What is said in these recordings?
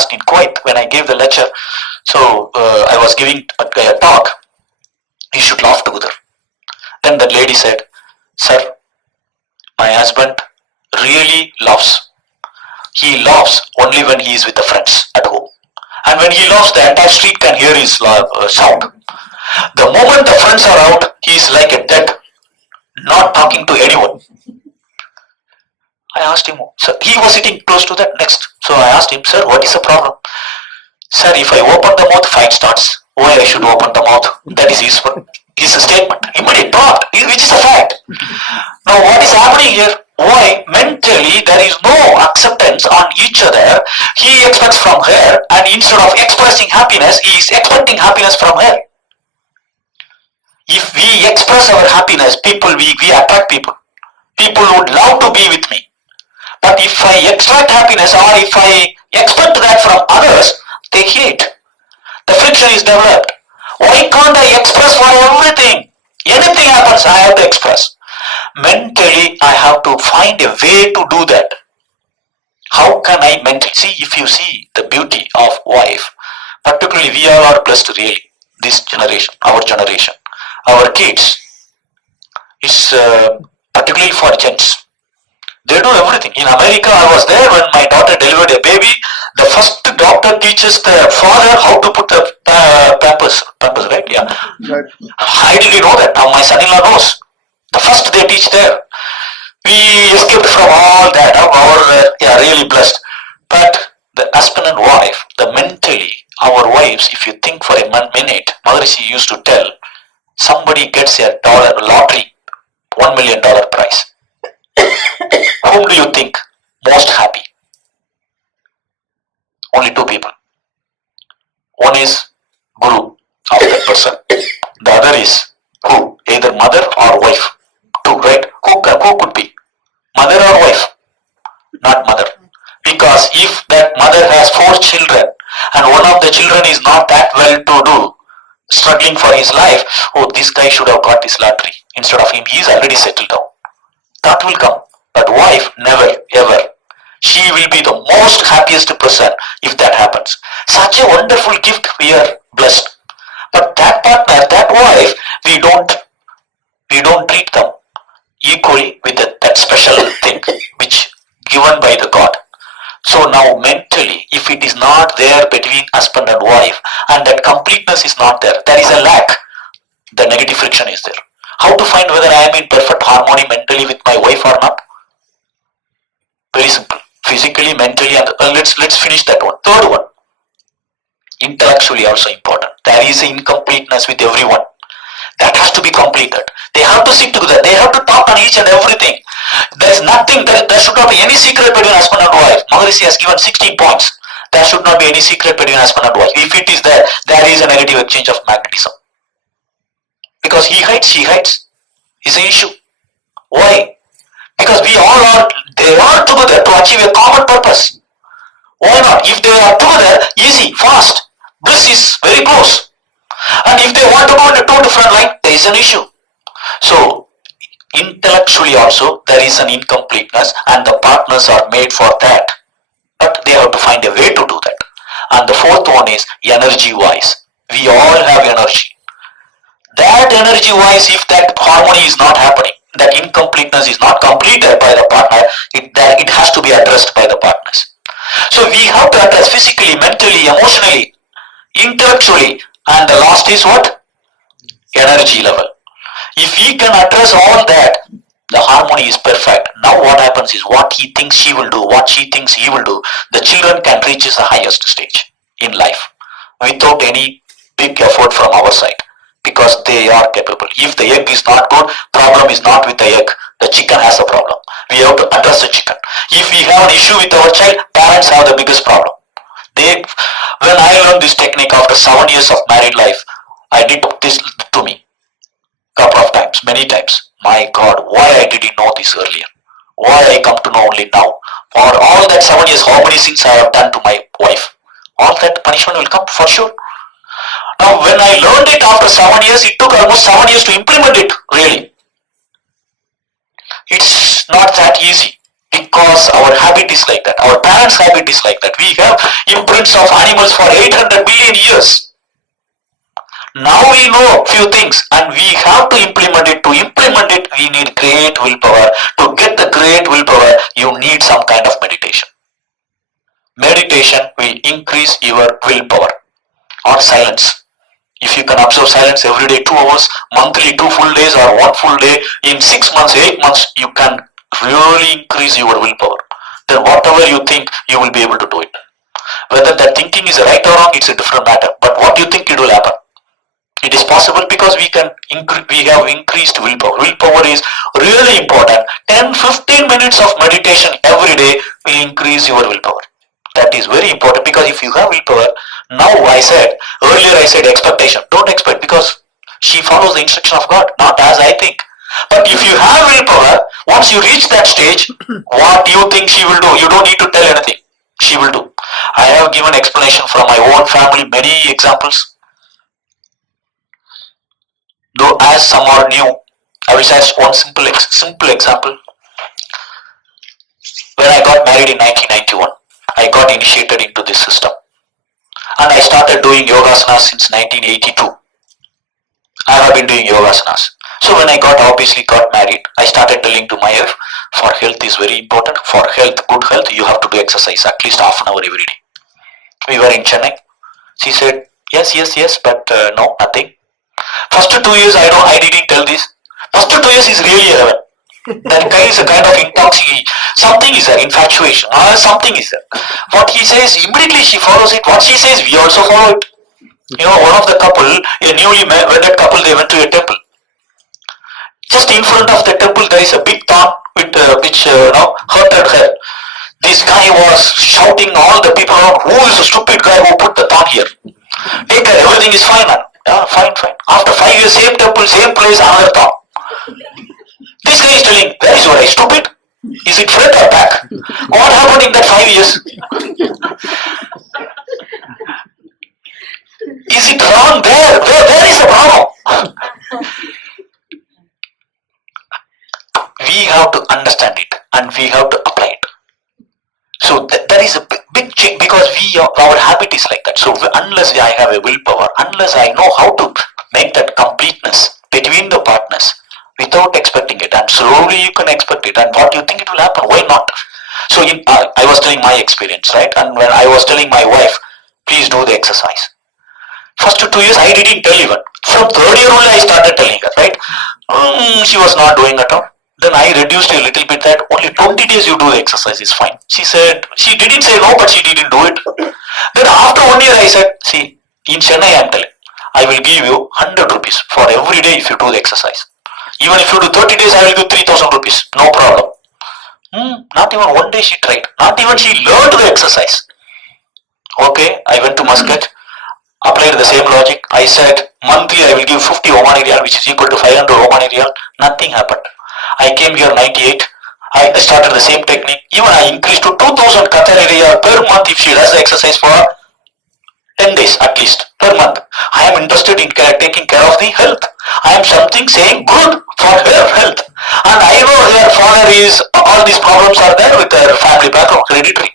asked in Kuwait when I gave the lecture. So I was giving a talk. You should laugh together. Then the lady said, "Sir, my husband really laughs. He laughs only when he is with the friends at home. And when he laughs, the entire street can hear his sound. The moment the friends are out, he is like a dead, not talking to anyone." I asked him, sir, he was sitting close to that next. So I asked him, "Sir, what is the problem?" "Sir, if I open the mouth, fight starts. Why I should open the mouth?" That is his statement. Immediate dropped, which is a fact. Now what is happening here? Why? Mentally there is no acceptance on each other. He expects from her, and instead of expressing happiness, he is expecting happiness from her. If we express our happiness, we attract people. People would love to be with me. But if I extract happiness or if I expect that from others, they hate. The friction is developed. Why can't I express for everything? Anything happens, I have to express. Mentally, I have to find a way to do that. How can I mentally see? If you see the beauty of wife, particularly we all are blessed really, this generation, our kids, is particularly for gents. They do everything. In America, I was there when my daughter delivered a baby. The first doctor teaches the father how to put the pampers, right? Yeah. Right. I didn't know that. Now my son-in-law knows. The first they teach there. We escaped from all that. Really blessed. But the husband and wife, the mentally, our wives, if you think for a minute, Maharishi used to tell, somebody gets a lottery, $1 million prize. Whom do you think most happy? Only two people. One is Guru of that person. The other is who? Either mother or wife. Two, right? Who could be? Mother or wife? Not mother. Because if that mother has 4 children and one of the children is not that well to do, struggling for his life, this guy should have got this lottery. Instead of him, he is already settled down. That will come. But wife, never, ever. She will be the most happiest person if that happens. Such a wonderful gift we are blessed. But that partner, that wife, we don't treat them equally with that special thing which given by the God. So now mentally, if it is not there between husband and wife, and that completeness is not there, there is a lack. The negative friction is there. How to find whether I am in perfect harmony mentally with my wife or not? Very simple. Physically, mentally, and let's finish that one. Third one. Intellectually also important. There is an incompleteness with everyone. That has to be completed. They have to sit together. They have to talk on each and everything. There is nothing. There should not be any secret between husband and wife. Maharishi has given 16 points. There should not be any secret between husband and wife. If it is there, there is a negative exchange of magnetism. Because he hides, she hides. Is an issue. Why? Because they are together to achieve a common purpose. Why not? If they are together, easy, fast. Bliss is very close. And if they want to go in a two different line, there is an issue. So, intellectually also, there is an incompleteness and the partners are made for that. But they have to find a way to do that. And the fourth one is energy-wise. We all have energy. That energy-wise, if that harmony is not happening, that incompleteness is not completed by the partner, it has to be addressed by the partners. So we have to address physically, mentally, emotionally, intellectually, and the last is what? Energy level. If we can address all that, the harmony is perfect. Now what happens is what he thinks she will do, what she thinks he will do, the children can reach the highest stage in life without any big effort from our side. Because they are capable. If the egg is not good, problem is not with the egg. The chicken has a problem. We have to address the chicken. If we have an issue with our child, parents have the biggest problem. When I learned this technique after 7 years of married life, I did this to me couple of times, many times. My God, why I didn't know this earlier? Why I come to know only now? For all that 7 years, how many things I have done to my wife? All that punishment will come for sure. Now, when I learned it after 7 years, it took almost 7 years to implement it, really. It's not that easy. Because our habit is like that. Our parents' habit is like that. We have imprints of animals for 800 billion years. Now we know few things and we have to implement it. To implement it, we need great willpower. To get the great willpower, you need some kind of meditation. Meditation will increase your willpower. Or silence. If you can observe silence every day 2 hours, monthly 2 full days or 1 full day, in 6 months, 8 months, you can really increase your willpower. Then whatever you think, you will be able to do it. Whether that thinking is right or wrong, it's a different matter. But what you think, it will happen. It is possible because we have increased willpower. Willpower is really important. 10-15 minutes of meditation every day will increase your willpower. That is very important because if you have willpower, earlier I said expectation. Don't expect because she follows the instruction of God, not as I think. But if you have willpower, once you reach that stage, what you think she will do, you don't need to tell anything. She will do. I have given explanation from my own family, many examples. Though as some are new, I will say one simple example. When I got married in 1991, I got initiated into this system. And I started doing yogasanas since 1982. I have been doing yogasanas. So when I obviously got married, I started telling to my wife, for health is very important. For health, good health, you have to do exercise at least half an hour every day. We were in Chennai. She said, yes, but no, nothing. First 2 years, I didn't tell this. First 2 years is really heaven. That guy is a kind of intoxication. Something is there, infatuation, or something is there. What he says, immediately she follows it. What she says, we also follow it. You know, one of the couple, a newly wedded couple, they went to a temple. Just in front of the temple, there is a big thorn which hurted her. This guy was shouting all the people around, who is the stupid guy who put the thorn here? Take care, everything is fine, man. Yeah, fine. After 5 years, same temple, same place, another thorn. This guy is telling, where is your eye, stupid? Is it front or back? What happened in that 5 years? Is it wrong there? Where is the problem? We have to understand it and we have to apply it. So there is a big change because our habit is like that. So unless I have a willpower, unless I know how to make that completeness between the partners without expecting it, and slowly you can expect it, and what you think it will happen, why not? So I was telling my experience, right? And when I was telling my wife, please do the exercise. First 2 years I didn't tell even. From 3rd year only I started telling her, right? She was not doing at all. Then I reduced a little bit that only 20 days you do the exercise is fine. She said, she didn't say no, but she didn't do it. Then after 1 year I said, see, in Chennai I am telling, I will give you 100 rupees for every day if you do the exercise. Even if you do 30 days, I will give 3,000 rupees. No problem. Not even 1 day she tried. Not even she learned the exercise. Okay, I went to Muscat, applied the same logic. I said, monthly I will give 50 Omani Riyal, which is equal to 500 Omani Riyal. Nothing happened. I came here 98. I started the same technique. Even I increased to 2,000 Qatari Riyal per month if she does the exercise for 10 days at least per month. I am interested in taking care of the health. I am something saying good for her health. And I know her father is, all these problems are there with her family background, hereditary.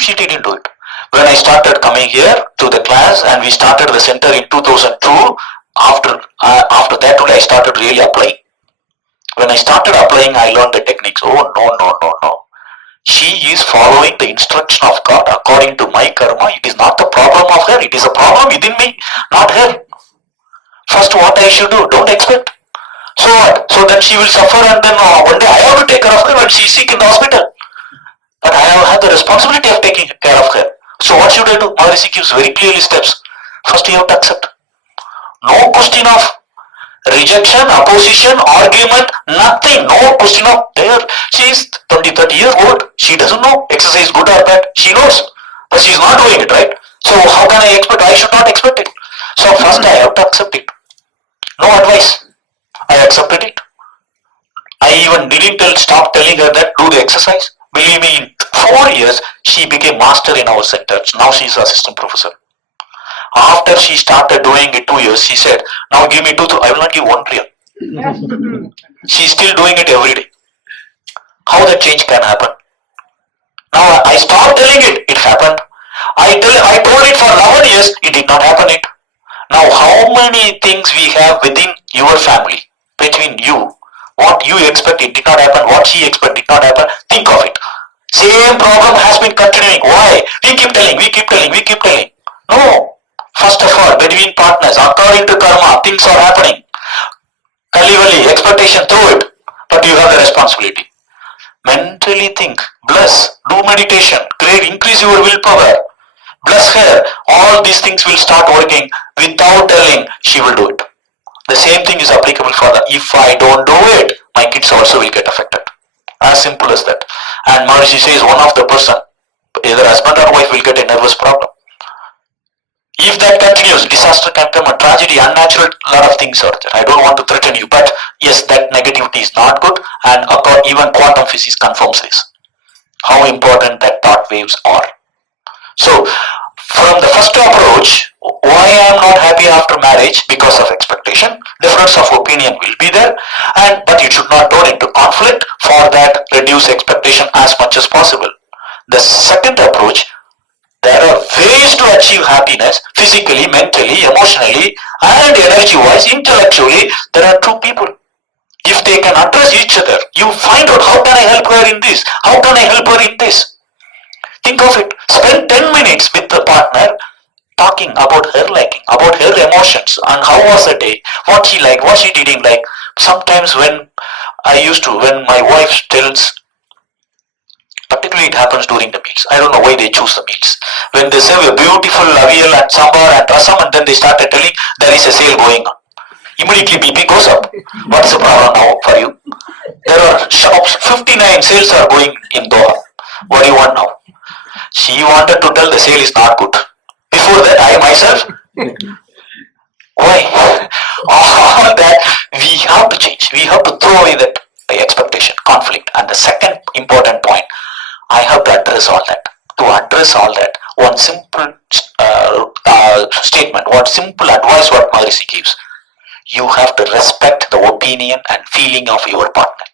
She didn't do it. When I started coming here to the class and we started the center in 2002, after that only I started really applying. When I started applying, I learned the techniques. Oh, no. She is following the instruction of God according to my karma. It is not the problem of her. It is a problem within me, not her. First, what I should do? Don't expect. So what? So that she will suffer and then one day I have to take care of her when she is sick in the hospital. But I have had the responsibility of taking care of her. So what should I do? Maharishi gives very clearly steps. First, you have to accept. No question of rejection, opposition, argument, nothing. No question of there. She is 20-30 years old. She doesn't know exercise is good or bad. She knows, but she is not doing it, right? So how can I expect? I should not expect it. So first I have to accept it. No advice. I accepted it. I even didn't stop telling her that do the exercise. Believe me, in 4 years she became master in our center. Now she is assistant professor. After she started doing it 2 years, she said, now give me 2, I will not give 1 Riyal. She is still doing it every day. How that change can happen? Now I stopped telling it, it happened. I told it for 11 years, it did not happen it. Now how many things we have within your family, between you, what you expect it did not happen, what she expect did not happen, think of it. Same problem has been continuing. Why? We keep telling. No. First of all, between partners, according to karma, things are happening. Kalivali, expectation through it. But you have the responsibility. Mentally think, bless, do meditation, increase your willpower. Bless her. All these things will start working without telling, she will do it. The same thing is applicable for the, if I don't do it, my kids also will get affected. As simple as that. And Maharishi says one of the person, either husband or wife will get a nervous problem. If that continues, disaster can come, a tragedy, unnatural, lot of things are there. I don't want to threaten you, but yes, that negativity is not good, and even quantum physics confirms this. How important that thought waves are. So, from the first approach, why I am not happy after marriage? Because of expectation. Difference of opinion will be there, but it should not turn into conflict. For that, reduce expectation as much as possible. The second approach, there are ways to achieve happiness physically, mentally, emotionally, and energy-wise, intellectually. There are two people. If they can address each other, you find out how can I help her in this? How can I help her in this? Think of it. Spend 10 minutes with the partner talking about her liking, about her emotions, and how was the day, what she liked, what she didn't like. Sometimes when my wife tells, particularly it happens during the meals. I don't know why they choose the meals. When they serve a beautiful avial and sambar and rasam, and then they started telling there is a sale going on. Immediately BP goes up. What is the problem now for you? There are shops, 59 sales are going in Doha. What do you want now? She wanted to tell the sale is not good. Before that, I myself, why? All that we have to change. We have to throw away that expectation, conflict. And the second important point, I have to address all that. To address all that, one simple statement, one simple advice what Maharishi gives. You have to respect the opinion and feeling of your partner.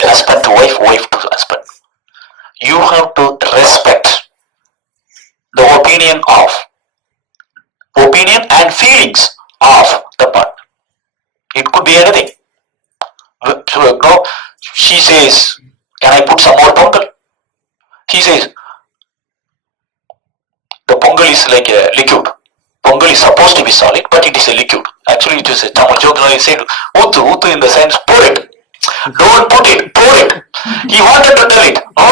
Husband to wife, wife to husband. You have to respect the opinion and feelings of the partner. It could be anything. So, she says, can I put some more pongal? He says, the pongal is like a liquid. Pongal is supposed to be solid, but it is a liquid. Actually, it is a Tamil joke. He said, Uthu in the sense, pour it. Don't put it, pour it. He wanted to tell it. No,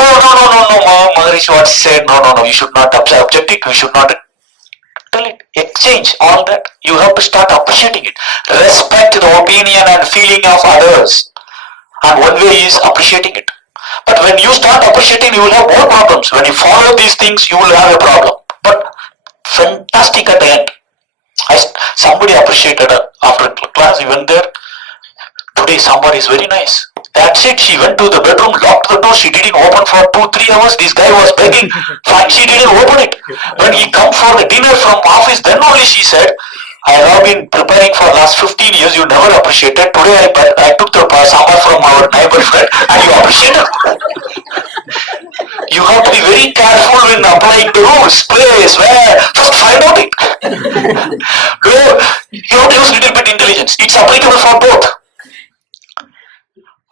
Maharishi what said, no, you should not object it, you should not tell it. Exchange all that. You have to start appreciating it. Respect the opinion and feeling of others. And one way is appreciating it. But when you start appreciating, you will have more problems. When you follow these things, you will have a problem. But fantastic at the end. Somebody appreciated her after class, he went there. Today somebody is very nice. That's it. She went to the bedroom, locked the door. She didn't open for 2-3 hours. This guy was begging. Fine, she didn't open it. When he come for the dinner from office, then only she said, I have been preparing for last 15 years. You never appreciated. Today I took the sambar from our neighbor friend and you appreciated. You have to be very careful when applying the rules. Place, where. First find out it. You have to use little bit intelligence. It's applicable for both.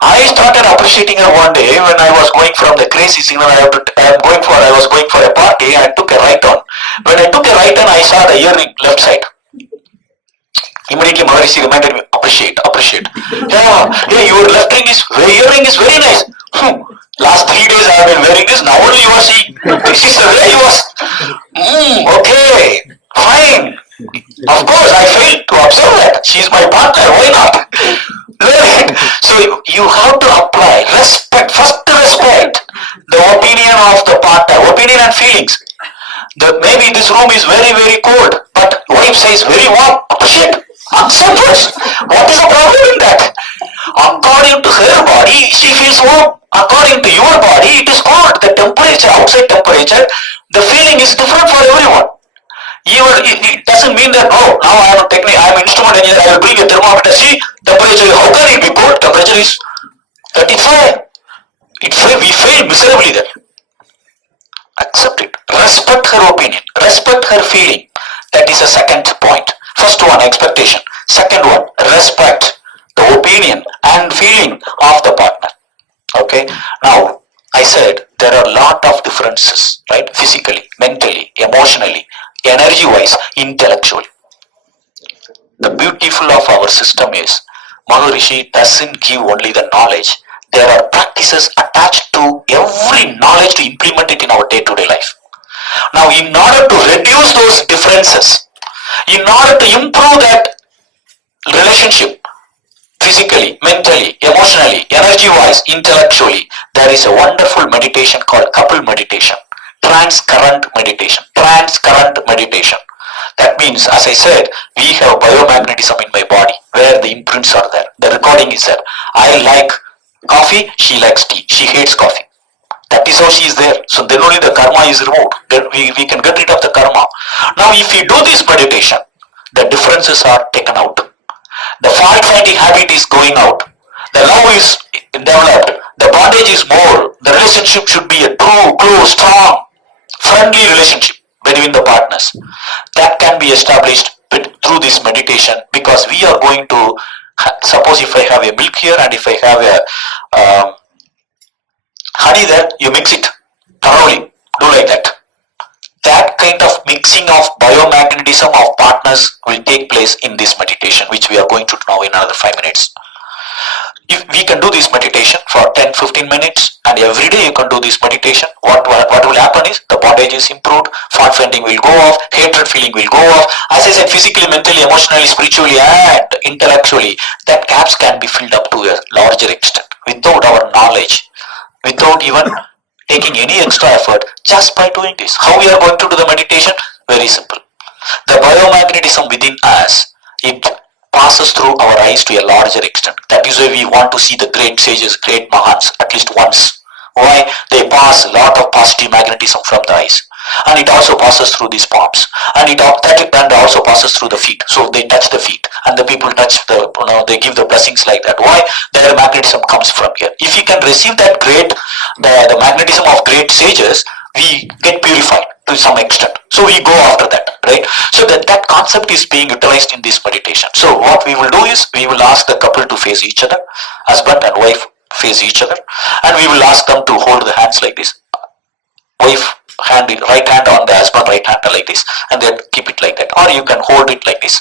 I started appreciating her one day when I was going from the crazy signal I was going for a party. I took a right turn. When I took a right turn, I saw the earring left side. Immediately Maharishi reminded me, appreciate. Yeah, your left earring is very nice. Last 3 days I have been wearing this, now only you are seeing. This is the way you was. Okay, fine. Of course, I failed to observe that. She is my partner, why not? So you have to apply respect. First respect the opinion of the partner, opinion and feelings. Maybe this room is very, very cold, but wife says very warm. Appreciate. Accept first. What is the problem in that? According to her body, she feels warm. According to your body, it is cold. The temperature, outside temperature, the feeling is different for everyone. It doesn't mean that, now I am an instrument engineer, I will bring a thermometer, see temperature, how can it be cold? Temperature is 35. We fail miserably there. Accept it. Respect her opinion. Respect her feeling. That is the second point. First one, expectation. Second one, respect the opinion and feeling of the partner. Okay. Now, I said there are a lot of differences, right? Physically, mentally, emotionally, energy-wise, intellectually. The beautiful of our system is Maharishi doesn't give only the knowledge. There are practices attached to every knowledge to implement it in our day-to-day life. Now, in order to reduce those differences, in order to improve that relationship, physically, mentally, emotionally, energy-wise, intellectually, there is a wonderful meditation called couple meditation, transcurrent meditation, transcurrent meditation. That means, as I said, we have biomagnetism in my body where the imprints are there. The recording is there. I like coffee, she likes tea. She hates coffee. That is how she is there. So then only the karma is removed. Then we can get rid of the karma. Now if we do this meditation, the differences are taken out. The fault-finding habit is going out. The love is developed. The bondage is more. The relationship should be a true, close, strong, friendly relationship between the partners. That can be established through this meditation, because we are going to, suppose if I have a milk here and if I have a honey there, you mix it thoroughly. Do like that. That kind of mixing of biomagnetism of partners will take place in this meditation, which we are going to do now in another 5 minutes. If we can do this meditation for 10-15 minutes, and every day you can do this meditation, what will happen is the bondage is improved, fault finding will go off, hatred feeling will go off. As I said, physically, mentally, emotionally, spiritually, and intellectually, that gaps can be filled up to a larger extent without our knowledge, without even taking any extra effort, just by doing this. How we are going to do the meditation? Very simple. The biomagnetism within us, it passes through our eyes to a larger extent. That is why we want to see the great sages, great Mahans at least once. Why? They pass a lot of positive magnetism from the eyes. And it also passes through these palms. And it also passes through the feet. So they touch the feet. And the people touch the, they give the blessings like that. Why? Their magnetism comes from here. If we can receive that the magnetism of great sages, we get purified to some extent. So we go after that, right? So that concept is being utilized in this meditation. So what we will do is, we will ask the couple to face each other, husband and wife face each other, and we will ask them to hold the hands like this. Wife hand, right hand on the husband, right hand like this, and then keep it like that. Or you can hold it like this.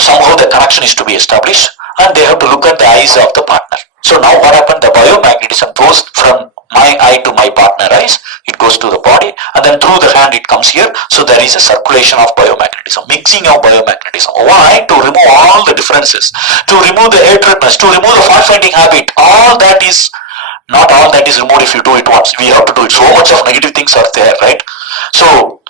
Somehow the connection is to be established, and they have to look at the eyes of the partner. So now what happened? The biomagnetism goes from my eye to my partner eyes, it goes to the body, and then through the hand it comes here. So there is a circulation of biomagnetism, mixing of biomagnetism. Why? To remove all the differences, to remove the hatredness, to remove the fault-finding habit. All that is, not all that is removed if you do it once. We have to do it. So much of negative things are there, right? So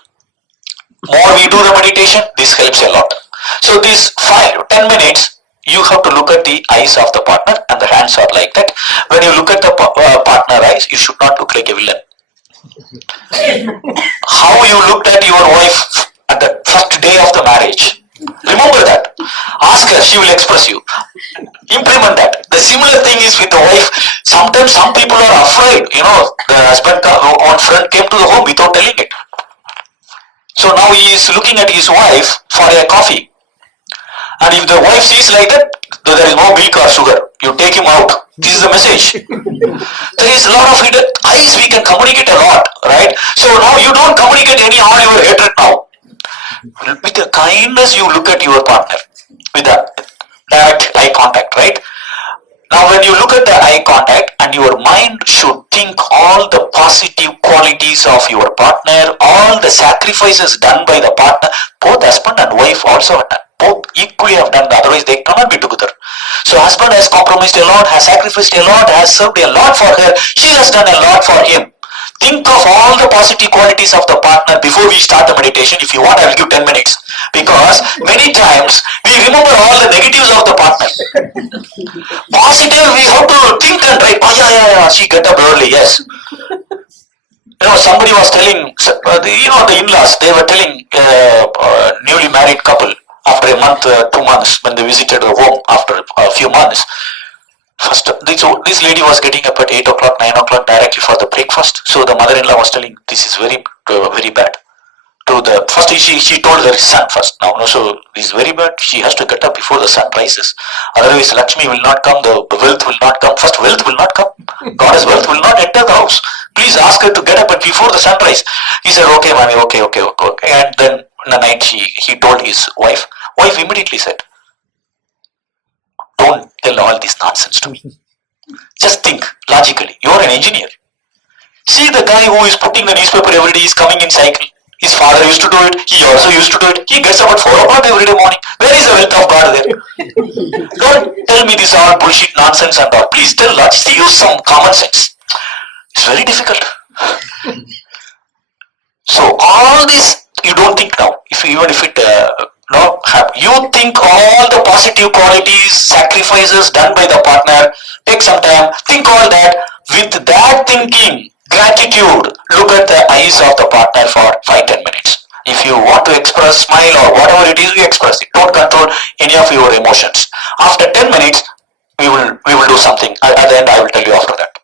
more we do the meditation, this helps a lot. So these 5-10 minutes, you have to look at the eyes of the partner, and the hands are like that. When you look at the partner eyes, you should not look like a villain. How you looked at your wife at the first day of the marriage, remember that. Ask her, she will express you. Implement that. The similar thing is with the wife. Sometimes some people are afraid. The husband, one friend came to the home without telling it. So now he is looking at his wife for a coffee. And if the wife sees like that, there is no milk or sugar. You take him out. This is the message. There is a lot of hidden eyes. We can communicate a lot, right? So now you don't communicate all your hatred now. With the kindness, you look at your partner with a direct eye contact, right? Now when you look at the eye contact, and your mind should think all the positive qualities of your partner, all the sacrifices done by the partner, both husband and wife also have done. Both equally have done, otherwise they cannot be together. So husband has compromised a lot, has sacrificed a lot, has served a lot for her, she has done a lot for him. Think of all the positive qualities of the partner before we start the meditation. If you want, I will give 10 minutes. Because many times we remember all the negatives of the partner. Positive, we have to think and write. Oh yeah, she get up early, yes. Somebody was telling, the in-laws, they were telling newly married couple, after a month, 2 months, when they visited the home after a few months, First, this lady was getting up at 8 o'clock, 9 o'clock directly for the breakfast. So the mother-in-law was telling, this is very bad. To the first, she told her son first. Now, no, so this is very bad. She has to get up before the sun rises. Otherwise, Lakshmi will not come. The wealth will not come. First, wealth will not come. Goddess wealth will not enter the house. Please ask her to get up before the sunrise. He said, okay, mommy, okay. And then in the night, he told his wife. Wife immediately said, don't tell all this nonsense to me. Just think logically. You are an engineer. See the guy who is putting the newspaper every day is coming in cycle. His father used to do it. He also used to do it. He gets up at 4 o'clock every day morning. Where is the wealth of God there? Don't tell me this all bullshit nonsense and all. Please tell us. Use some common sense. It's very difficult. So all this you don't think now. Even if it no have you think all the positive qualities, sacrifices done by the partner. Take some time. Think all that. With that thinking, gratitude, look at the eyes of the partner for 5-10 minutes. If you want to express smile or whatever it is, you express it. Don't control any of your emotions. After 10 minutes, we will do something. At the end, I will tell you after that.